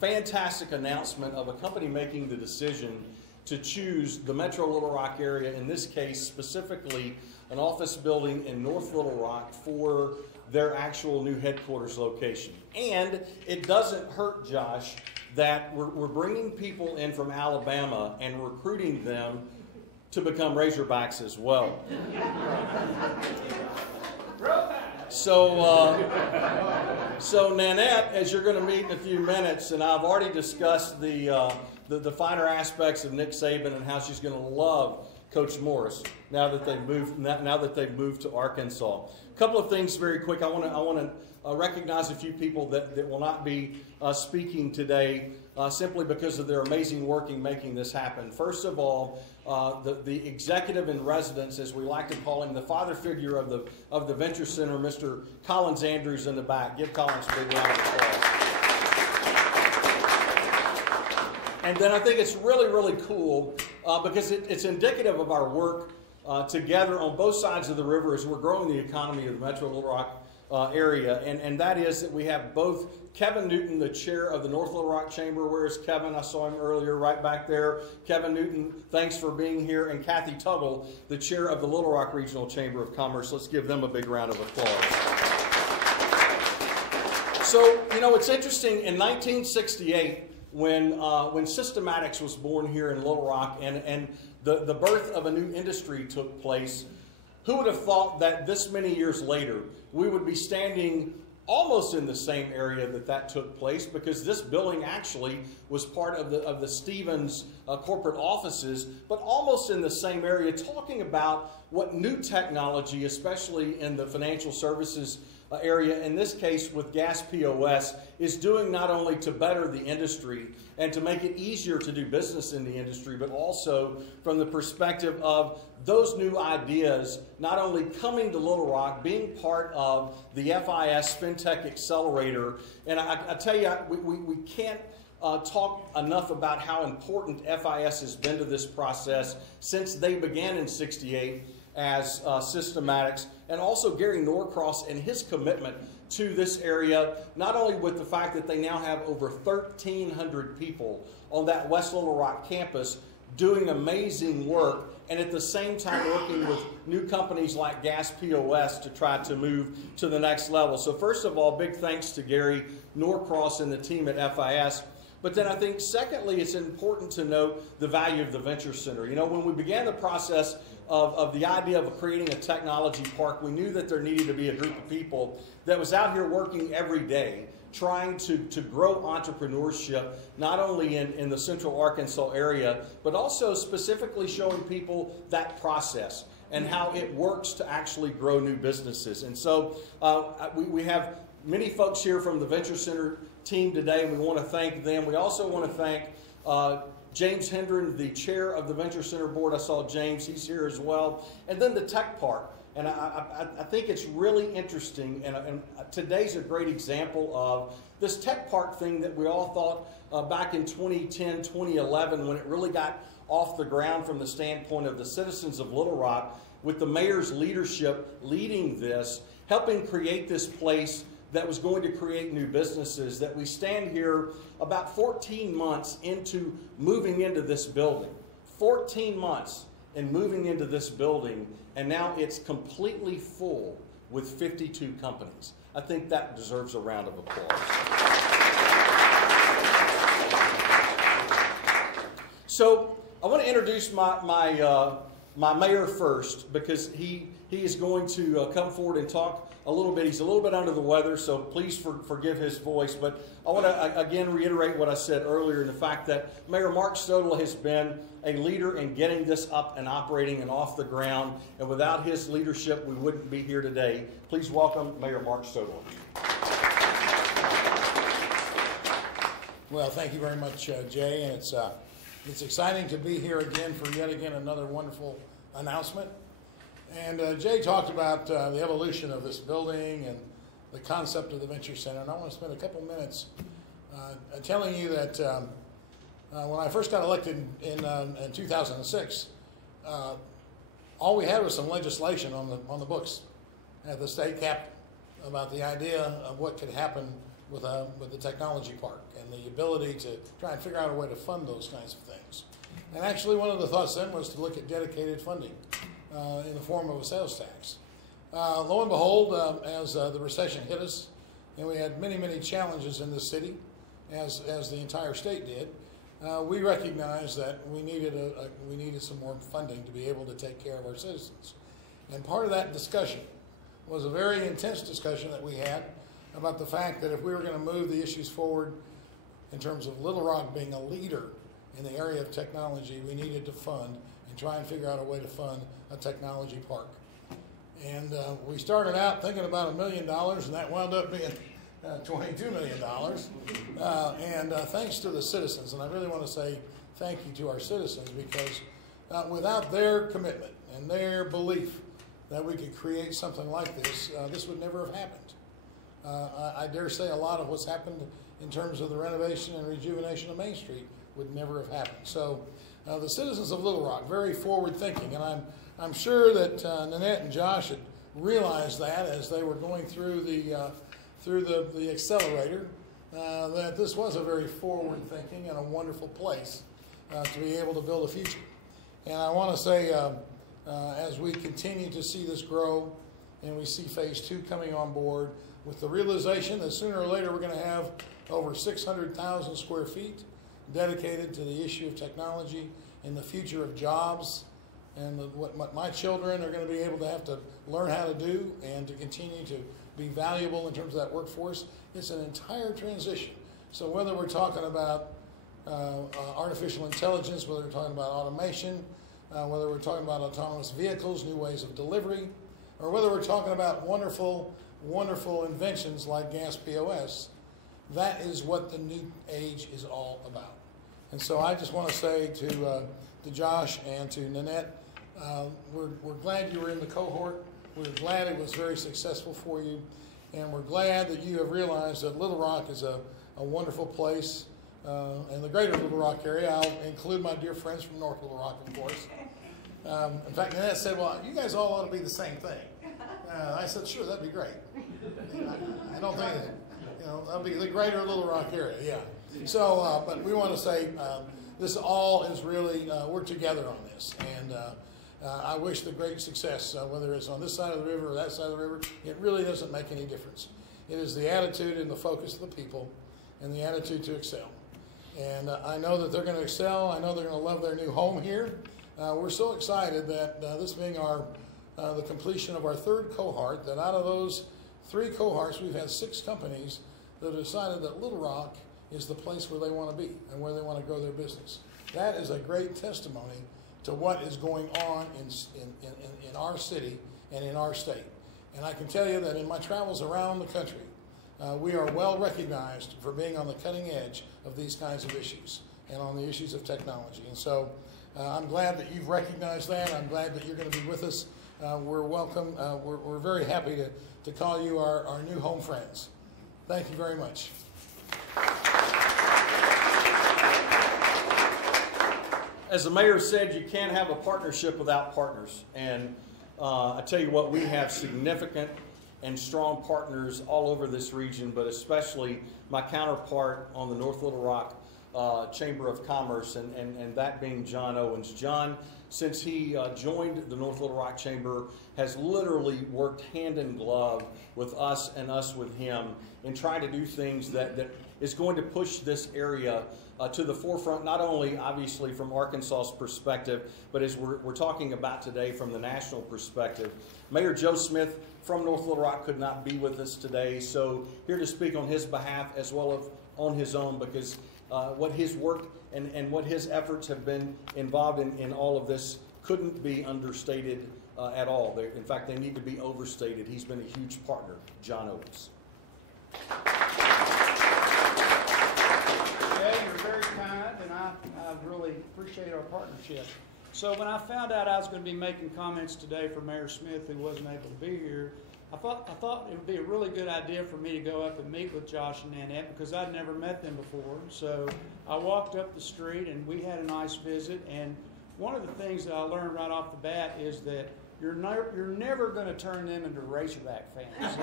fantastic announcement of a company making the decision to choose the Metro Little Rock area, in this case specifically an office building in North Little Rock for their actual new headquarters location. And it doesn't hurt, Josh, that we're bringing people in from Alabama and recruiting them to become Razorbacks as well. So Nanette, as you're going to meet in a few minutes, and I've already discussed the finer aspects of Nick Saban and how she's going to love Coach Morris now that they've moved to Arkansas. A couple of things very quick. I want to recognize a few people that will not be speaking today simply because of their amazing work in making this happen. First of all, the executive in residence, as we like to call him, the father figure of the Venture Center, Mr. Collins Andrews in the back. Give Collins a big round of applause. And then I think it's really, really cool because it's indicative of our work together on both sides of the river as we're growing the economy of the Metro Little Rock area, and that is that we have both Kevin Newton, the chair of the North Little Rock Chamber. Where is Kevin? I saw him earlier right back there. Kevin Newton, thanks for being here. And Kathy Tuggle, the chair of the Little Rock Regional Chamber of Commerce. Let's give them a big round of applause. So, you know, it's interesting, in 1968, when Systematics was born here in Little Rock and the birth of a new industry took place, who would have thought that this many years later we would be standing almost in the same area that took place, because this building actually was part of the Stevens corporate offices, but almost in the same area, talking about what new technology, especially in the financial services area, in this case with gas POS, is doing not only to better the industry and to make it easier to do business in the industry, but also from the perspective of those new ideas not only coming to Little Rock, being part of the FIS FinTech Accelerator. And I tell you, we can't talk enough about how important FIS has been to this process since they began in '68 as Systematics, and also Gary Norcross and his commitment to this area, not only with the fact that they now have over 1,300 people on that West Little Rock campus doing amazing work, and at the same time working with new companies like Gas POS to try to move to the next level. So first of all, big thanks to Gary Norcross and the team at FIS. But then I think secondly, it's important to note the value of the Venture Center. You know, when we began the process of the idea of creating a technology park, we knew that there needed to be a group of people that was out here working every day, trying to grow entrepreneurship, not only in the central Arkansas area, but also specifically showing people that process and how it works to actually grow new businesses. And so we have many folks here from the Venture Center team today, and we want to thank them. We also want to thank James Hendren, the chair of the Venture Center Board. I saw James, he's here as well. And then the Tech Park. And I think it's really interesting, and today's a great example of this Tech Park thing that we all thought back in 2010, 2011, when it really got off the ground from the standpoint of the citizens of Little Rock, with the mayor's leadership leading this, helping create this place that was going to create new businesses, that we stand here about 14 months into moving into this building. 14 months in moving into this building, and now it's completely full with 52 companies. I think that deserves a round of applause. So I want to introduce my mayor first, because he is going to come forward and talk a little bit. He's a little bit under the weather, so please forgive his voice. But I want to again reiterate what I said earlier, in the fact that Mayor Mark Stodel has been a leader in getting this up and operating and off the ground. And without his leadership, we wouldn't be here today. Please welcome Mayor Mark Stodel. Well, thank you very much, Jay. And it's exciting to be here again for yet again another wonderful announcement. And Jay talked about the evolution of this building and the concept of the Venture Center. And I want to spend a couple minutes telling you that when I first got elected in 2006, all we had was some legislation on the books at the state capitol about the idea of what could happen with the technology park and the ability to try and figure out a way to fund those kinds of things. And actually, one of the thoughts then was to look at dedicated funding in the form of a sales tax. Lo and behold, as the recession hit us, and we had many, many challenges in this city, as the entire state did, we recognized that we needed some more funding to be able to take care of our citizens. And part of that discussion was a very intense discussion that we had about the fact that if we were going to move the issues forward in terms of Little Rock being a leader in the area of technology, we needed to fund and try and figure out a way to fund a technology park. And we started out thinking about $1 million, and that wound up being $22 million. And thanks to the citizens, and I really want to say thank you to our citizens, because without their commitment and their belief that we could create something like this, this would never have happened. I dare say a lot of what's happened in terms of the renovation and rejuvenation of Main Street would never have happened. So the citizens of Little Rock, very forward thinking, and I'm sure that Nanette and Josh had realized that as they were going through the accelerator, that this was a very forward thinking and a wonderful place to be able to build a future. And I want to say, as we continue to see this grow and we see phase 2 coming on board, with the realization that sooner or later we're going to have over 600,000 square feet dedicated to the issue of technology and the future of jobs, and what my children are going to be able to have to learn how to do and to continue to be valuable in terms of that workforce. It's an entire transition. So whether we're talking about artificial intelligence, whether we're talking about automation, whether we're talking about autonomous vehicles, new ways of delivery, or whether we're talking about wonderful, wonderful inventions like gas POS, that is what the new age is all about. And so I just want to say to Josh and to Nanette, we're glad you were in the cohort. We're glad it was very successful for you. And we're glad that you have realized that Little Rock is a wonderful place. In the greater Little Rock area, I'll include my dear friends from North Little Rock, of course. In fact, Nanette said, well, you guys all ought to be the same thing. I said, sure, that'd be great. I don't think, that'll be the greater Little Rock area, yeah. So, but we want to say this all is really, we're together on this. And I wish the great success, whether it's on this side of the river or that side of the river, it really doesn't make any difference. It is the attitude and the focus of the people and the attitude to excel. And I know that they're going to excel. I know they're going to love their new home here. We're so excited that this being the completion of our 3rd cohort, that out of those 3 cohorts, we've had 6 companies that have decided that Little Rock is the place where they want to be and where they want to grow their business. That is a great testimony to what is going on in our city and in our state. And I can tell you that in my travels around the country, we are well recognized for being on the cutting edge of these kinds of issues and on the issues of technology. And so I'm glad that you've recognized that. I'm glad that you're going to be with us. We're welcome. We're very happy to call you our new home friends. Thank you very much. As the mayor said, you can't have a partnership without partners. And I tell you what, we have significant and strong partners all over this region, but especially my counterpart on the North Little Rock Chamber of Commerce, and that being John Owens. John, since he joined the North Little Rock Chamber, has literally worked hand in glove with us and us with him in trying to do things that is going to push this area to the forefront, not only obviously from Arkansas's perspective, but as we're talking about today from the national perspective. Mayor Joe Smith from North Little Rock could not be with us today, so here to speak on his behalf as well as on his own, because what his work and what his efforts have been involved in all of this couldn't be understated at all. In fact, they need to be overstated. He's been a huge partner. John Owens. You're very kind, and I really appreciate our partnership. So when I found out I was going to be making comments today for Mayor Smith, who wasn't able to be here, I thought it would be a really good idea for me to go up and meet with Josh and Nanette, because I'd never met them before. So I walked up the street and we had a nice visit. And one of the things that I learned right off the bat is that you're never going to turn them into Razorback fans.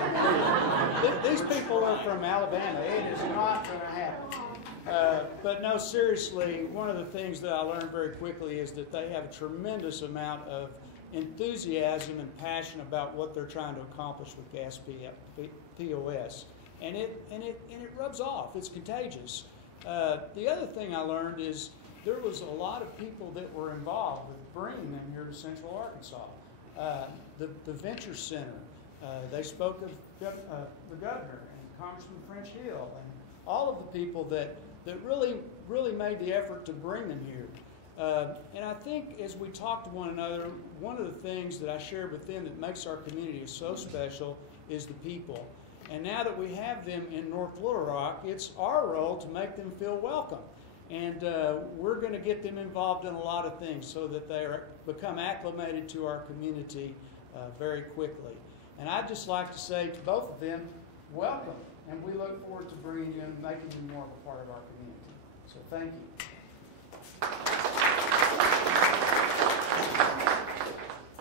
These people are from Alabama. It is not going to happen. But no, seriously, one of the things that I learned very quickly is that they have a tremendous amount of enthusiasm and passion about what they're trying to accomplish with gas POS. And it rubs off. It's contagious. The other thing I learned is there was a lot of people that were involved with bringing them here to Central Arkansas. The Venture Center, they spoke of the governor and Congressman French Hill and all of the people that really made the effort to bring them here. And I think as we talk to one another, one of the things that I shared with them that makes our community so special is the people. And now that we have them in North Little Rock, it's our role to make them feel welcome. And we're going to get them involved in a lot of things so that they become acclimated to our community very quickly. And I'd just like to say to both of them, welcome. And we look forward to bringing you and making you more of a part of our community. So thank you.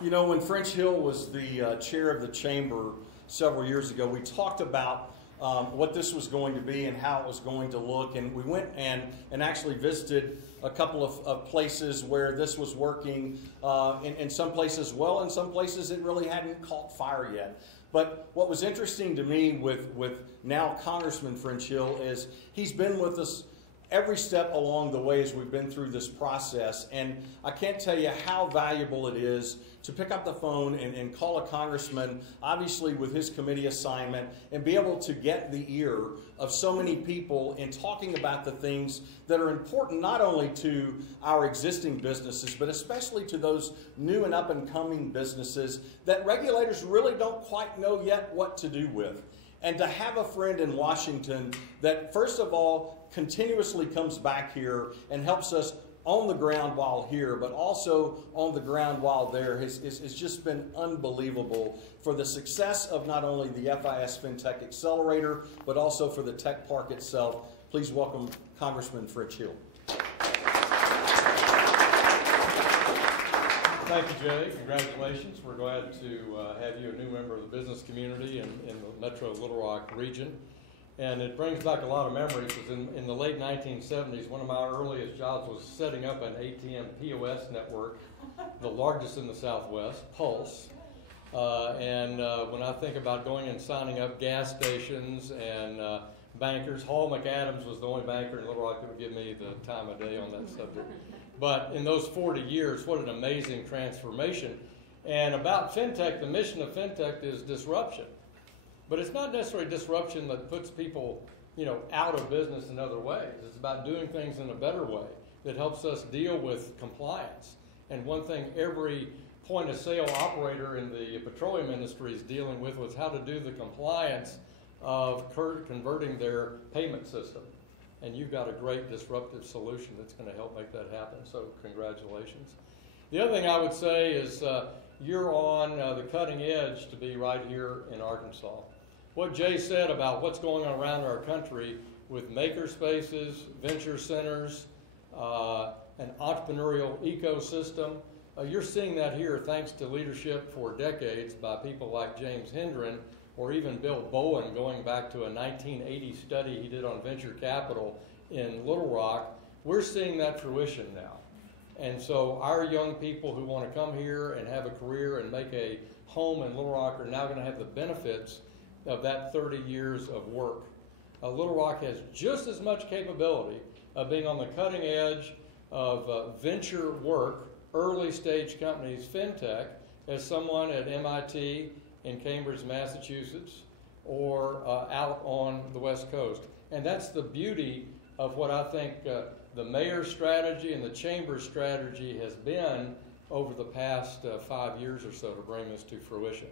You know, when French Hill was the chair of the chamber several years ago, we talked about what this was going to be and how it was going to look. And we went and actually visited a couple of places where this was working, in some places well, in some places it really hadn't caught fire yet. But what was interesting to me with now Congressman French Hill is he's been with us every step along the way as we've been through this process. And I can't tell you how valuable it is to pick up the phone and call a congressman, obviously with his committee assignment, and be able to get the ear of so many people in talking about the things that are important not only to our existing businesses, but especially to those new and up-and-coming businesses that regulators really don't quite know yet what to do with. And to have a friend in Washington that, first of all, continuously comes back here and helps us on the ground while here, but also on the ground while there, has just been unbelievable for the success of not only the FIS FinTech Accelerator, but also for the Tech Park itself. Please welcome Congressman French Hill. Thank you, Jay. Congratulations. We're glad to have you a new member of the business community in the Metro Little Rock region. And it brings back a lot of memories because in the late 1970s, one of my earliest jobs was setting up an ATM POS network, the largest in the Southwest, Pulse. And when I think about going and signing up gas stations and bankers, Hall McAdams was the only banker in Little Rock that would give me the time of day on that subject. But in those 40 years, what an amazing transformation. And about FinTech, the mission of FinTech is disruption. But it's not necessarily disruption that puts people, out of business in other ways. It's about doing things in a better way that helps us deal with compliance. And one thing every point-of-sale operator in the petroleum industry is dealing with was how to do the compliance of converting their payment system. And you've got a great disruptive solution that's going to help make that happen, so congratulations. The other thing I would say is you're on the cutting edge to be right here in Arkansas. What Jay said about what's going on around our country with maker spaces, venture centers, an entrepreneurial ecosystem, you're seeing that here thanks to leadership for decades by people like James Hendren or even Bill Bowen going back to a 1980 study he did on venture capital in Little Rock. We're seeing that fruition now. And so our young people who want to come here and have a career and make a home in Little Rock are now going to have the benefits of that 30 years of work. Little Rock has just as much capability of being on the cutting edge of venture work, early stage companies, FinTech, as someone at MIT in Cambridge, Massachusetts, or out on the West Coast. And that's the beauty of what I think the mayor's strategy and the chamber's strategy has been over the past 5 years or so to bring this to fruition.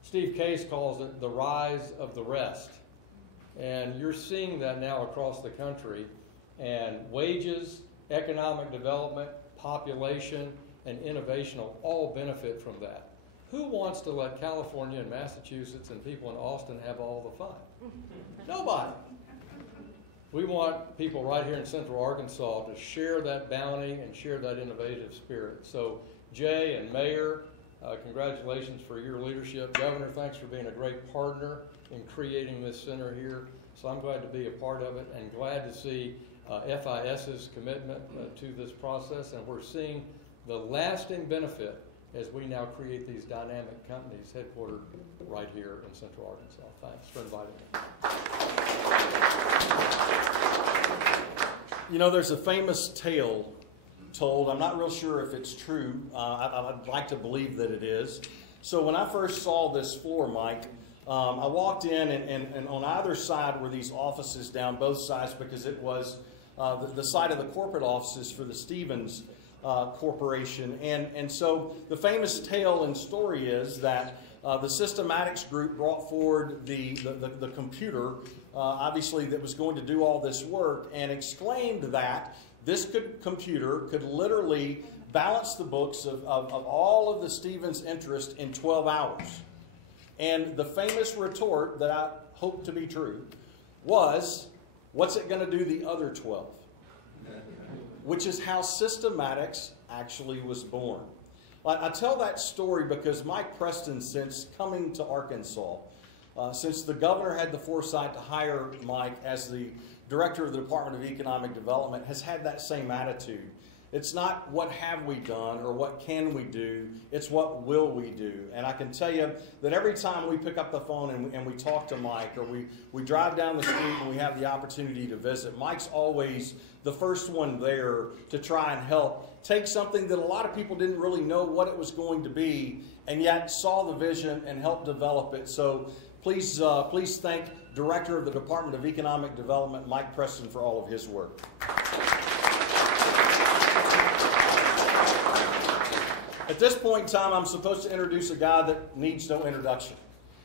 Steve Case calls it the rise of the rest. And you're seeing that now across the country. And wages, economic development, population, and innovation will all benefit from that. Who wants to let California and Massachusetts and people in Austin have all the fun? Nobody. We want people right here in Central Arkansas to share that bounty and share that innovative spirit. So Jay and Mayor, congratulations for your leadership. Governor, thanks for being a great partner in creating this center here. So I'm glad to be a part of it and glad to see FIS's commitment to this process, and we're seeing the lasting benefit as we now create these dynamic companies headquartered right here in Central Arkansas. Thanks for inviting me. You know, there's a famous tale told. I'm not real sure if it's true. I'd like to believe that it is. So when I first saw this floor, Mike, I walked in, and on either side were these offices down both sides, because it was the side of the corporate offices for the Stevens Corporation. And so the famous tale and story is that the Systematics group brought forward the computer, obviously, that was going to do all this work, and exclaimed that this computer could literally balance the books of all of the Stevens interest in 12 hours. And the famous retort that I hope to be true was, what's it going to do the other 12? Which is how Systematics actually was born. I tell that story because Mike Preston, since coming to Arkansas, since the governor had the foresight to hire Mike as the director of the Department of Economic Development, has had that same attitude. It's not what have we done or what can we do, it's what will we do. And I can tell you that every time we pick up the phone and we talk to Mike, or we drive down the street and we have the opportunity to visit, Mike's always the first one there to try and help take something that a lot of people didn't really know what it was going to be, and yet saw the vision and helped develop it. So please thank Director of the Department of Economic Development, Mike Preston, for all of his work. At this point in time, I'm supposed to introduce a guy that needs no introduction.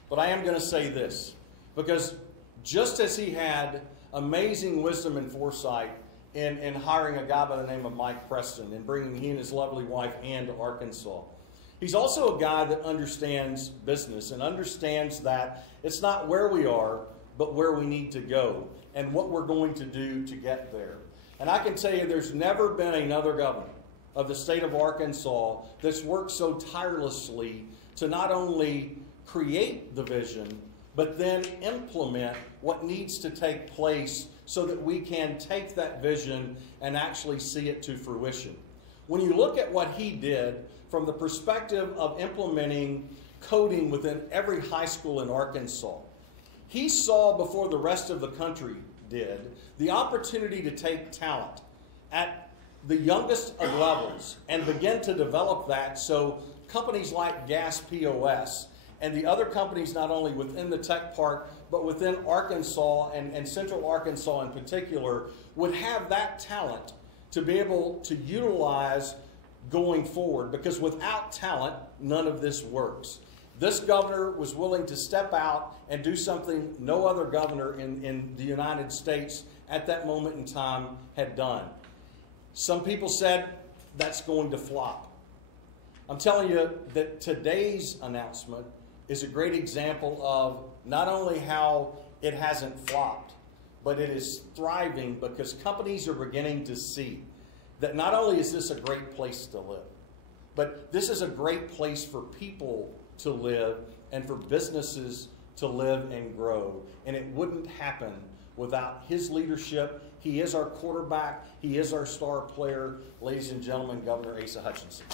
But I am going to say this, because just as he had amazing wisdom and foresight in hiring a guy by the name of Mike Preston and bringing he and his lovely wife Ann to Arkansas, he's also a guy that understands business and understands that it's not where we are, but where we need to go and what we're going to do to get there. And I can tell you there's never been another governor of the state of Arkansas that's worked so tirelessly to not only create the vision, but then implement what needs to take place so that we can take that vision and actually see it to fruition. When you look at what he did from the perspective of implementing coding within every high school in Arkansas, he saw before the rest of the country did the opportunity to take talent at the youngest of levels and begin to develop that, so companies like Gas POS and the other companies not only within the tech park but within Arkansas and Central Arkansas in particular would have that talent to be able to utilize going forward, because without talent none of this works. This governor was willing to step out and do something no other governor in the United States at that moment in time had done. Some people said that's going to flop. I'm telling you that today's announcement is a great example of not only how it hasn't flopped, but it is thriving, because companies are beginning to see that not only is this a great place to live, but this is a great place for people to live and for businesses to live and grow. And it wouldn't happen without his leadership. He is our quarterback. He is our star player. Ladies and gentlemen, Governor Asa Hutchinson.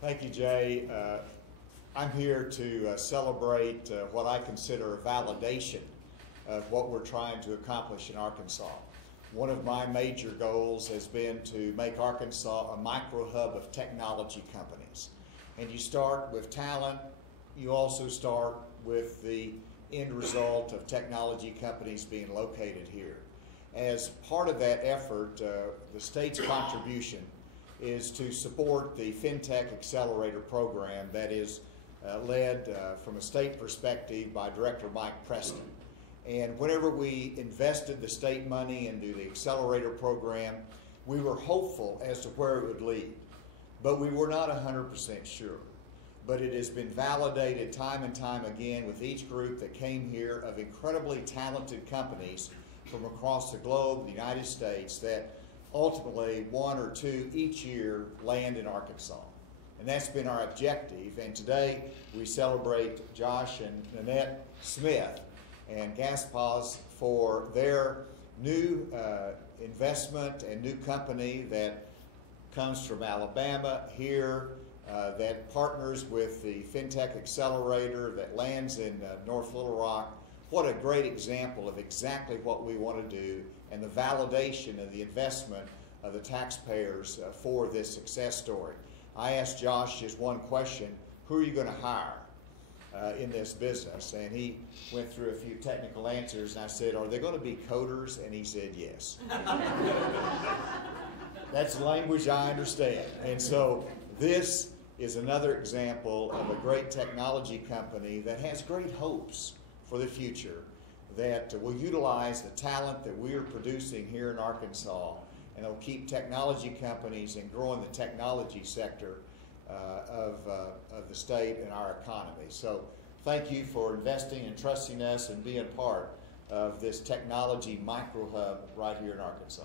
Thank you, Jay. I'm here to celebrate what I consider a validation of what we're trying to accomplish in Arkansas. One of my major goals has been to make Arkansas a micro-hub of technology companies. And you start with talent, you also start with the end result of technology companies being located here. As part of that effort, the state's contribution is to support the FinTech Accelerator program that is led from a state perspective by Director Mike Preston. And whenever we invested the state money into the Accelerator program, we were hopeful as to where it would lead, but we were not 100% sure. But it has been validated time and time again with each group that came here of incredibly talented companies from across the globe, the United States, that ultimately 1 or 2 each year land in Arkansas. And that's been our objective. And today we celebrate Josh and Nanette Smith and GasPAS for their new investment and new company that comes from Alabama here, that partners with the FinTech Accelerator that lands in North Little Rock. What a great example of exactly what we want to do and the validation of the investment of the taxpayers for this success story. I asked Josh just one question: who are you going to hire in this business? And he went through a few technical answers, and I said, are they going to be coders? And he said yes. That's language I understand. And so this is another example of a great technology company that has great hopes for the future, that will utilize the talent that we are producing here in Arkansas, and it'll keep technology companies and growing the technology sector of the state and our economy. So thank you for investing and trusting us and being part of this technology micro hub right here in Arkansas.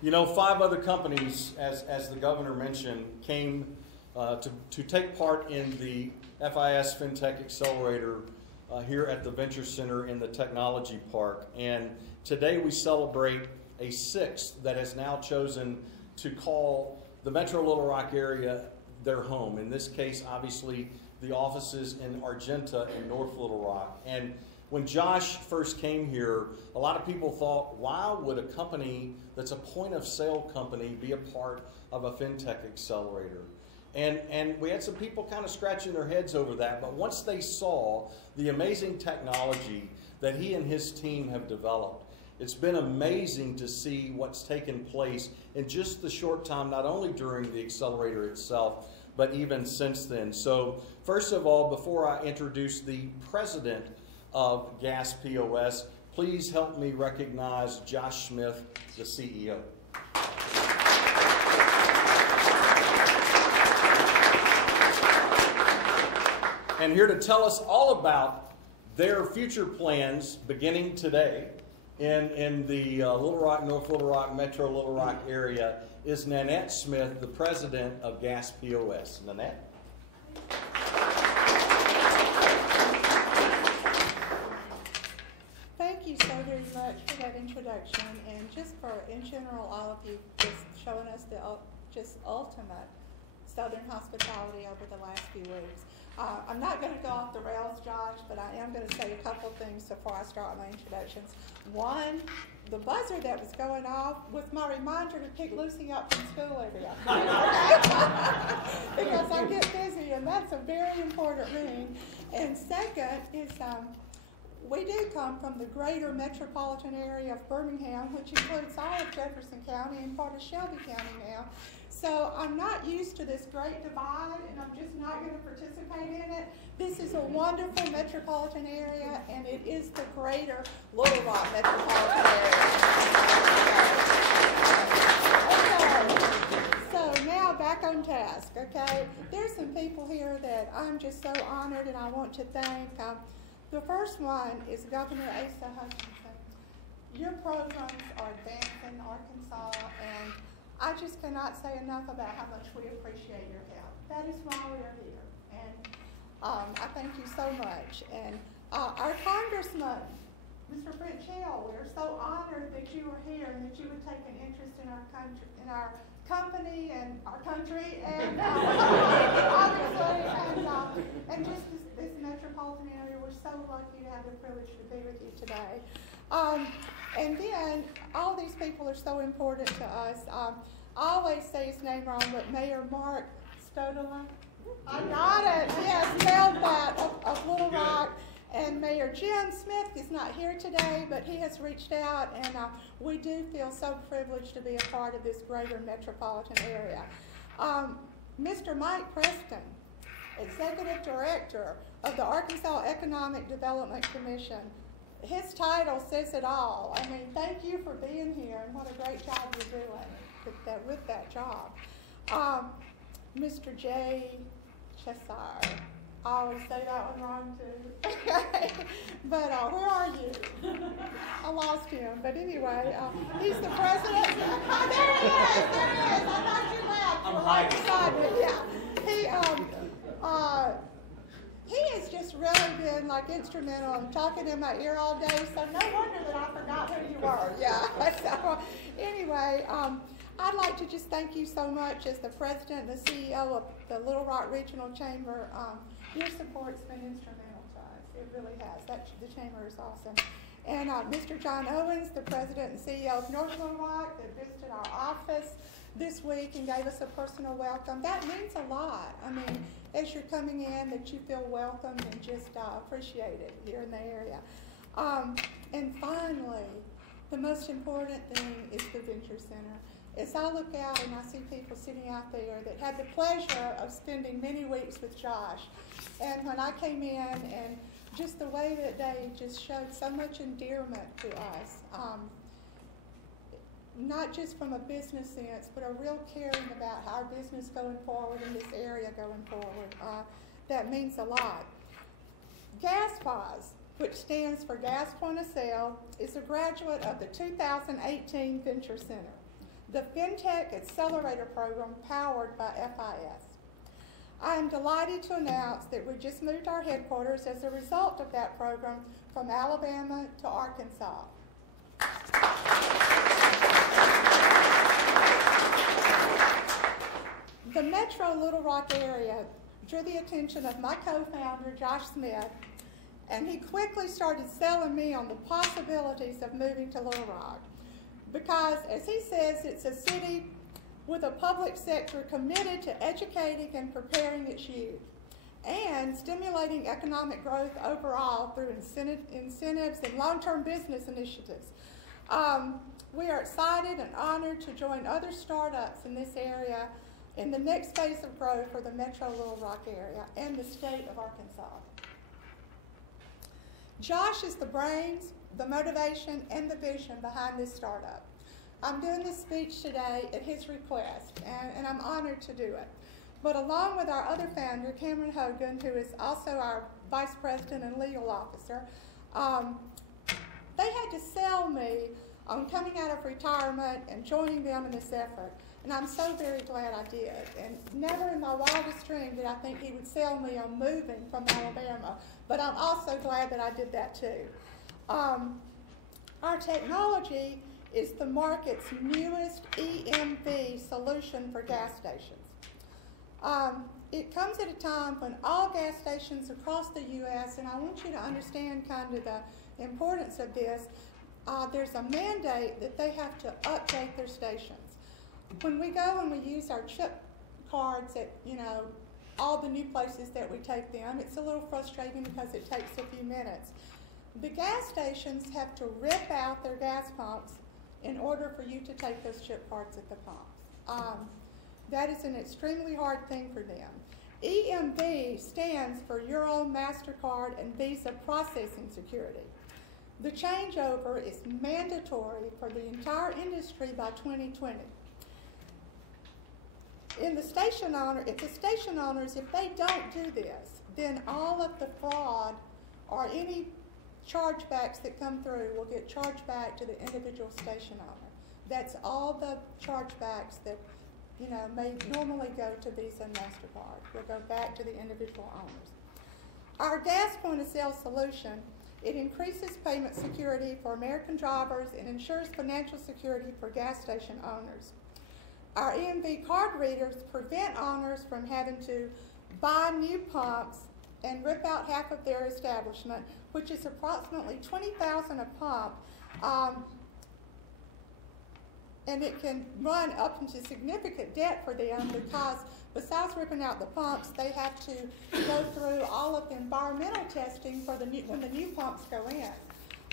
You know, 5 other companies, as the governor mentioned, came to take part in the FIS FinTech Accelerator here at the Venture Center in the Technology Park. And today we celebrate a 6th that has now chosen to call the Metro Little Rock area their home. In this case, obviously, the offices in Argenta and North Little Rock. And when Josh first came here, a lot of people thought, why would a company that's a point-of-sale company be a part of a FinTech accelerator? And we had some people kind of scratching their heads over that, but once they saw the amazing technology that he and his team have developed, it's been amazing to see what's taken place in just the short time, not only during the accelerator itself, but even since then. So first of all, before I introduce the president of GasPOS, please help me recognize Josh Smith, the CEO. And here to tell us all about their future plans beginning today in the Little Rock, North Little Rock, Metro Little Rock area is Nanette Smith, the president of GasPOS. Nanette? Thank you so very much for that introduction, and just for, in general, all of you just showing us the just ultimate Southern hospitality over the last few weeks. I'm not going to go off the rails, Josh, but I am going to say a couple things before I start my introductions. One, the buzzer that was going off was my reminder to pick Lucy up from school every afternoon. Because I get busy, and that's a very important ring. And second is we do come from the greater metropolitan area of Birmingham, which includes all of Jefferson County and part of Shelby County now. So I'm not used to this great divide, and I'm just not going to participate in it. This is a wonderful metropolitan area, and it is the greater Little Rock metropolitan area. Okay, so now back on task, okay? There's some people here that I'm just so honored and I want to thank. The first one is Governor Asa Hutchinson. Your programs are advancing Arkansas, and I just cannot say enough about how much we appreciate your help. That is why we are here, and I thank you so much. And our Congressman, Mr. Brent Chell, we are so honored that you are here and that you would take an interest in our country, in our company and our country, and obviously, and just this metropolitan area. We're so lucky to have the privilege to be with you today. And then all these people are so important to us. I always say his name wrong, but Mayor Mark Stodola. I got it. Yes, spelled that of Little Rock. And Mayor Jim Smith is not here today, but he has reached out, and we do feel so privileged to be a part of this greater metropolitan area. Mr. Mike Preston, Executive Director of the Arkansas Economic Development Commission. His title says it all. I mean, thank you for being here, and what a great job you're doing with that job. Mr. Jay Cheshire. I always say that one wrong too. But where are you? I lost him. But anyway, he's the president. Oh, there he is. There he is. I thought you left. I'm You're hiding. beside me. Yeah. He has just really been like instrumental in talking in my ear all day. So no wonder that I forgot who you were. Yeah. So anyway, I'd like to just thank you so much as the president and the CEO of the Little Rock Regional Chamber. Your support's been instrumental to us. It really has. The chamber is awesome. And Mr. John Owens, the president and CEO of North Little Rock, that visited our office this week and gave us a personal welcome. That means a lot. I mean, as you're coming in, that you feel welcomed and just appreciated here in the area. And finally, the most important thing is the Venture Center. As I look out and I see people sitting out there that had the pleasure of spending many weeks with Josh, and when I came in and just the way that they just showed so much endearment to us, not just from a business sense, but a real caring about our business going forward in this area going forward, that means a lot. GASPOS, which stands for Gas Point of Sale, is a graduate of the 2018 Venture Center, the FinTech Accelerator Program powered by FIS. I am delighted to announce that we just moved our headquarters as a result of that program from Alabama to Arkansas. The Metro Little Rock area drew the attention of my co-founder, Josh Smith, and he quickly started selling me on the possibilities of moving to Little Rock. Because, as he says, it's a city with a public sector committed to educating and preparing its youth and stimulating economic growth overall through incentives and long-term business initiatives. We are excited and honored to join other startups in this area in the next phase of growth for the Metro Little Rock area and the state of Arkansas. Josh is the brains, the motivation, and the vision behind this startup. I'm doing this speech today at his request, and I'm honored to do it. But along with our other founder, Cameron Hogan, who is also our vice president and legal officer, they had to sell me on coming out of retirement and joining them in this effort. And I'm so very glad I did. And never in my wildest dream did I think he would sell me on moving from Alabama. But I'm also glad that I did that too. Our technology is the market's newest EMV solution for gas stations. It comes at a time when all gas stations across the U.S., and I want you to understand kind of the importance of this, there's a mandate that they have to update their stations. When we go and we use our chip cards at, all the new places that we take them, it's a little frustrating because it takes a few minutes. The gas stations have to rip out their gas pumps in order for you to take those chip cards at the pumps. That is an extremely hard thing for them. EMV stands for Euro, MasterCard, and Visa Processing Security. The changeover is mandatory for the entire industry by 2020. If the station owners, if they don't do this, then all of the fraud or any chargebacks that come through will get charged back to the individual station owner. That's all the chargebacks that may normally go to Visa and MasterCard. Will go back to the individual owners. Our gas point of sale solution, it increases payment security for American drivers and ensures financial security for gas station owners. Our EMV card readers prevent owners from having to buy new pumps and rip out half of their establishment, which is approximately $20,000 a pump, and it can run up into significant debt for them because besides ripping out the pumps, they have to go through all of the environmental testing for when the new pumps go in.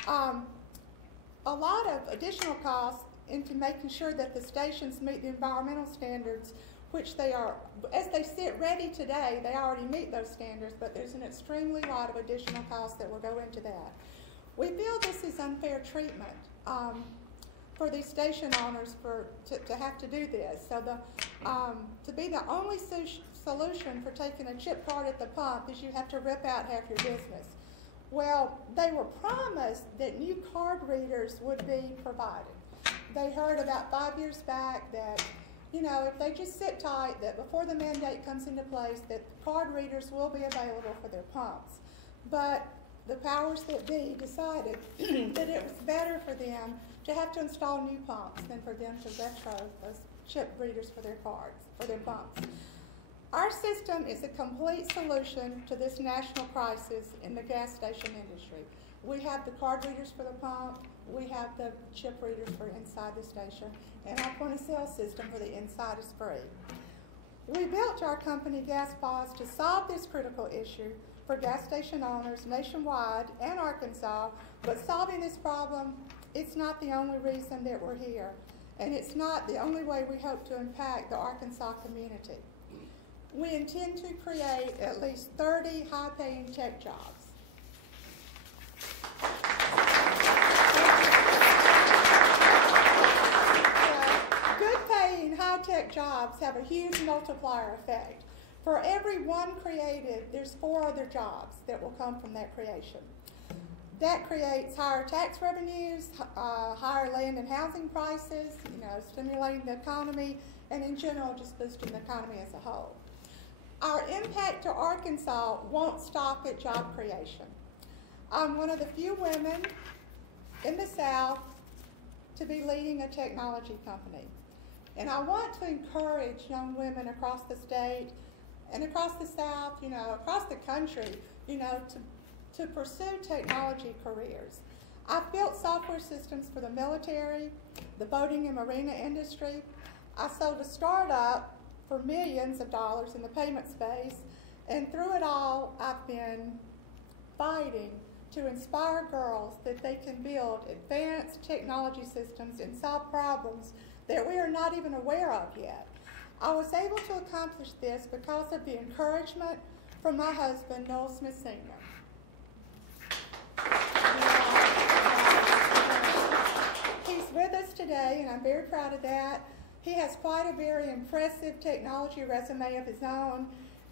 A lot of additional costs into making sure that the stations meet the environmental standards, which they are, as they sit ready today, they already meet those standards, but there's an extremely lot of additional costs that will go into that. We feel this is unfair treatment. for these station owners to have to do this. So to be the only solution for taking a chip card at the pump is you have to rip out half your business. Well, they were promised that new card readers would be provided. They heard about 5 years back that, you know, if they just sit tight, that before the mandate comes into place, that card readers will be available for their pumps. But the powers that be decided that it was better for them to have to install new pumps than for them to retro those chip readers for their cards, for their pumps. Our system is a complete solution to this national crisis in the gas station industry. We have the card readers for the pump, we have the chip readers for inside the station, and our point-of-sale system for the inside is free. We built our company GasPause to solve this critical issue for gas station owners nationwide and Arkansas, but solving this problem, it's not the only reason that we're here, and it's not the only way we hope to impact the Arkansas community. We intend to create at least 30 high-paying tech jobs. Good-paying high-tech jobs have a huge multiplier effect. For every one created, there's 4 other jobs that will come from that creation. That creates higher tax revenues, higher land and housing prices, you know, stimulating the economy, and in general, just boosting the economy as a whole. Our impact to Arkansas won't stop at job creation. I'm one of the few women in the South to be leading a technology company. And I want to encourage young women across the state and across the South, you know, across the country, you know, to pursue technology careers. I've built software systems for the military, the boating and marina industry. I sold a startup for millions of dollars in the payment space, and through it all, I've been fighting to inspire girls that they can build advanced technology systems and solve problems that we are not even aware of yet. I was able to accomplish this because of the encouragement from my husband, Noel Smith Sr. He's with us today, and I'm very proud of that. He has quite a very impressive technology resume of his own,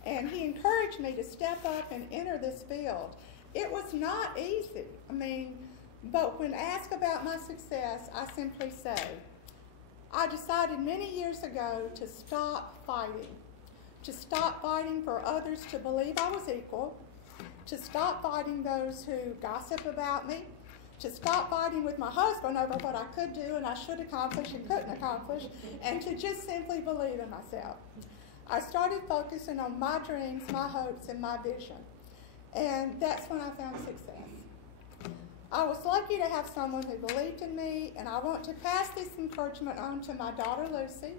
and he encouraged me to step up and enter this field. It was not easy, but when asked about my success, I simply say, I decided many years ago to stop fighting for others to believe I was equal, to stop fighting those who gossip about me, to stop fighting with my husband over what I could do and I should accomplish and couldn't accomplish, and to just simply believe in myself. I started focusing on my dreams, my hopes, and my vision, and that's when I found success. I was lucky to have someone who believed in me, and I want to pass this encouragement on to my daughter Lucy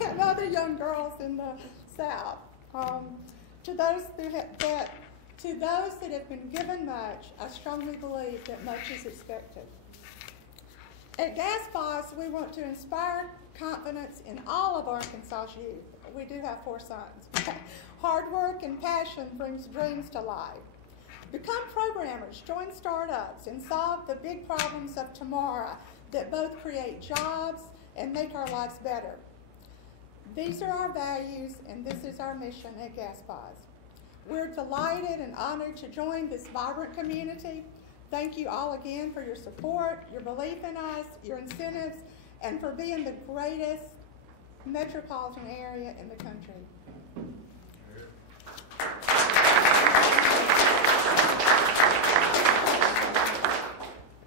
and other young girls in the South. To those that have been given much, I strongly believe that much is expected. At GasPause, we want to inspire confidence in all of Arkansas's youth. We do have 4 sons. Hard work and passion brings dreams to life. Become programmers, join startups, and solve the big problems of tomorrow that both create jobs and make our lives better. These are our values, and this is our mission at GasPause. We're delighted and honored to join this vibrant community. Thank you all again for your support, your belief in us, your incentives, and for being the greatest metropolitan area in the country.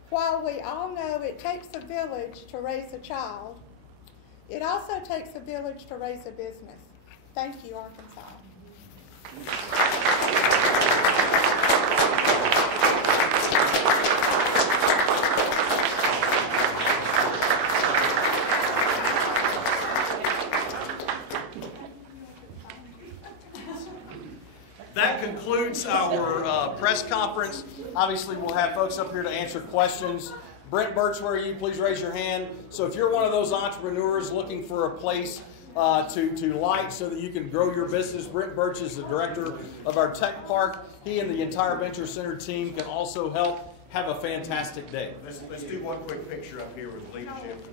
While we all know it takes a village to raise a child, it also takes a village to raise a business. Thank you, Arkansas. That concludes our press conference. Obviously, we'll have folks up here to answer questions. Brent Birch, where are you? Please raise your hand. So if you're one of those entrepreneurs looking for a place to light so that you can grow your business, Brent Birch is the director of our tech park. He and the entire Venture Center team can also help Have a fantastic day. Let's do one quick picture up here with leadership.